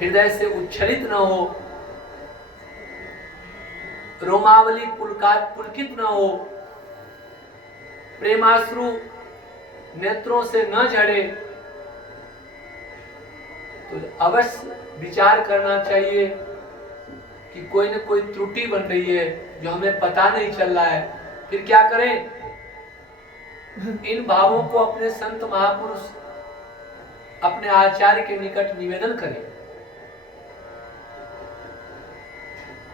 हृदय से उच्छलित न हो, रोमावली पुलकित न हो, प्रेमाश्रु नेत्रों से न झड़े, तो अवश्य विचार करना चाहिए कि कोई न कोई त्रुटि बन रही है जो हमें पता नहीं चल रहा है। फिर क्या करें? इन भावों को अपने संत महापुरुष, अपने आचार्य के निकट निवेदन करें,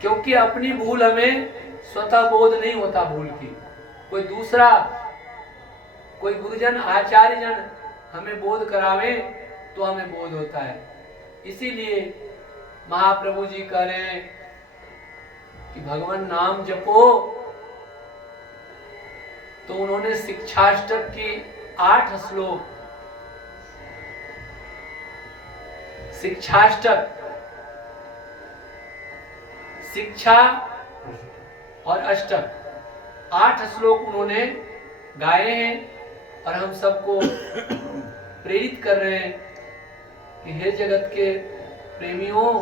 क्योंकि अपनी भूल हमें स्वतः बोध नहीं होता। भूल की कोई दूसरा, कोई गुरुजन, आचार्य जन हमें बोध करावे तो हमें बोध होता है। इसीलिए महाप्रभु जी कह रहे हैं कि भगवान नाम जपो, तो उन्होंने शिक्षाष्टक की 8 श्लोक, शिक्षाष्टक, शिक्षा और अष्टक, 8 श्लोक उन्होंने गाए हैं और हम सबको प्रेरित कर रहे हैं कि हे जगत के प्रेमियों,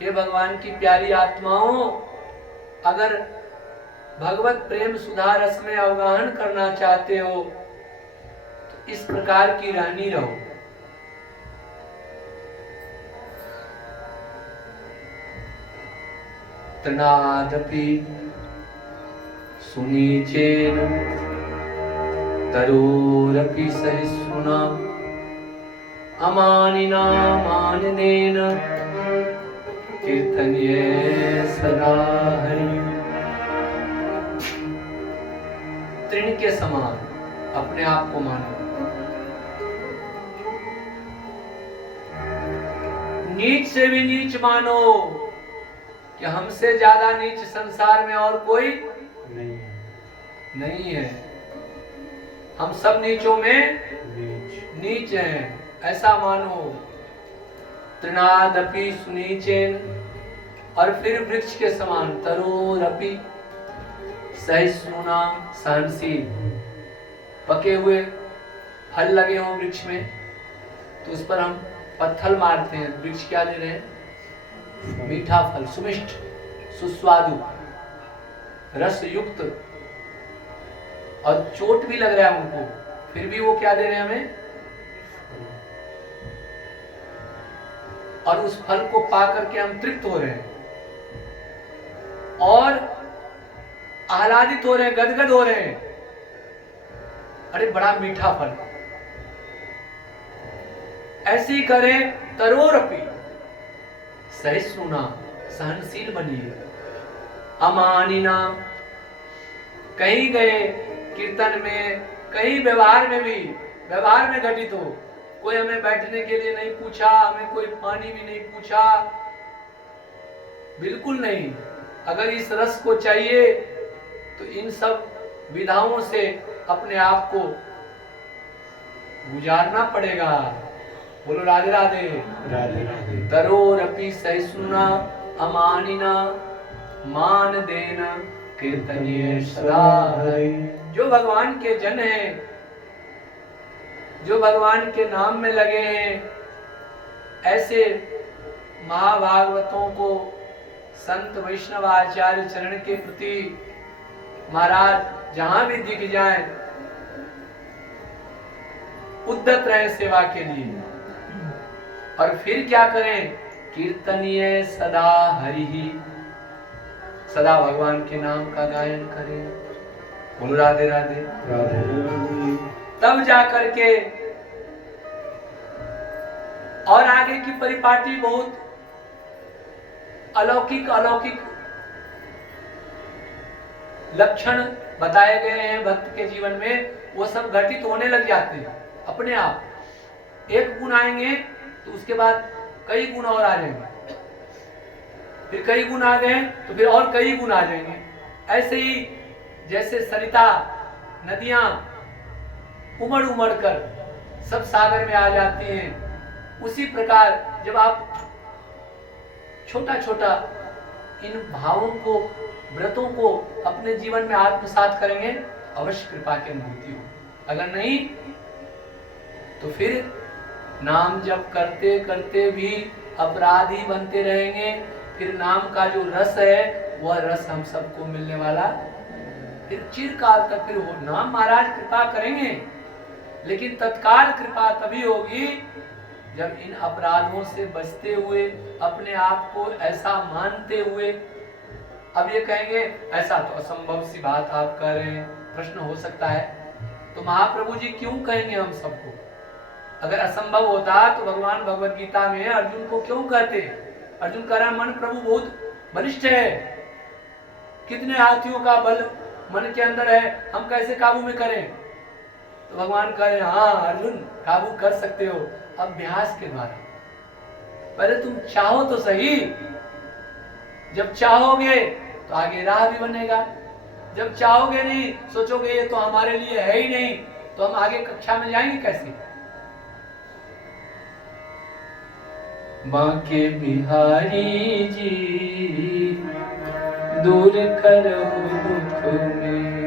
हे भगवान की प्यारी आत्माओं, अगर भगवत प्रेम सुधा रस में अवगाहन करना चाहते हो तो इस प्रकार की रहनी रहो। तनादपि सुनीचेन तरोरपि सहिष्णुना अमानिना माननेन कीर्तन्ये सदा हरि। तृण के समान अपने आप को मानो, नीच से भी नीच मानो कि हमसे ज्यादा नीच संसार में और कोई नहीं है। हम सब नीचों में नीच हैं, ऐसा मानो। तृणादपि सुनीचेन, और फिर वृक्ष के समान, तरोरपि सहिष्णुना, सहनशील। पके हुए फल लगे हों वृक्ष में तो उस पर हम पत्थर मारते हैं, वृक्ष क्या दे रहे हैं? मीठा फल, सुमिष्ट, सुस्वादु, रस युक्त, और चोट भी लग रहा है उनको, फिर भी वो क्या दे रहे हैं हमें? और उस फल को पा करके हम तृप्त हो रहे हैं और आह्लादित हो रहे हैं, गदगद हो रहे हैं। अरे बड़ा मीठा फल। ऐसे ही करें, तरोरपि सहिष्णुना, सहनशील बनिए। अमानिना, कहीं गए कीर्तन में, कहीं व्यवहार में भी, व्यवहार में घटित हो, कोई हमें बैठने के लिए नहीं पूछा, हमें कोई पानी भी नहीं पूछा, बिल्कुल नहीं। अगर इस रस को चाहिए तो इन सब विधाओं से अपने आप को गुजारना पड़ेगा। बोलो राधे राधे। राधे राधे। तरोरपि सहिष्णुना अमानिना मान देना कीर्तनीय सदा हरि। जो भगवान के जन हैं, जो भगवान के नाम में लगे हैं, ऐसे महाभागवतों को, संत वैष्णव आचार्य चरण के प्रति महाराज जहां भी दिख जाएं उद्यत रहे सेवा के लिए। और फिर क्या करें? कीर्तनीय सदा हरि ही, सदा भगवान के नाम का गायन करें। बोलो राधे राधे। राधे राधे। तब जा करके और आगे की परिपाटी बहुत अलौकिक अलौकिक लक्षण बताए गए हैं भक्त के जीवन में, वो सब घटित होने लग जाते हैं अपने आप। एक गुण आएंगे तो उसके बाद कई गुण और आ जाएंगे, फिर कई गुण आ गए तो फिर और कई गुण आ जाएंगे। ऐसे ही जैसे सरिता नदियां उमड़ उमड़ कर सब सागर में आ जाती हैं, उसी प्रकार जब आप छोटा छोटा इन भावों को, व्रतों को अपने जीवन में आत्मसात करेंगे, अवश्य कृपा की अनुभूति हो। अगर नहीं तो फिर नाम जप करते करते भी अपराधी बनते रहेंगे, फिर नाम का जो रस है वह रस हम सबको मिलने वाला, फिर चिरकाल तक फिर वो नाम महाराज कृपा करेंगे, लेकिन तत्काल कृपा तभी होगी जब इन अपराधों से बचते हुए, अपने आप को ऐसा मानते हुए। अब ये कहेंगे ऐसा तो असंभव सी बात आप कह रहे हैं, प्रश्न हो सकता है, तो महाप्रभु जी क्यों कहेंगे हम सबको? अगर असंभव होता तो भगवान भगवत गीता में अर्जुन को क्यों कहते? अर्जुन कह रहा मन प्रभु बहुत बलिष्ठ है, कितने हाथियों का बल मन के अंदर है, हम कैसे काबू में करें? तो भगवान कह रहे हाँ अर्जुन काबू कर सकते हो अभ्यास के द्वारा। पहले तुम चाहो तो सही, जब चाहोगे तो आगे राह भी बनेगा, जब चाहोगे नहीं, सोचोगे ये तो हमारे लिए है ही नहीं, तो हम आगे कक्षा में जाएंगे कैसे? बांके बिहारी जी दूर करो दुख में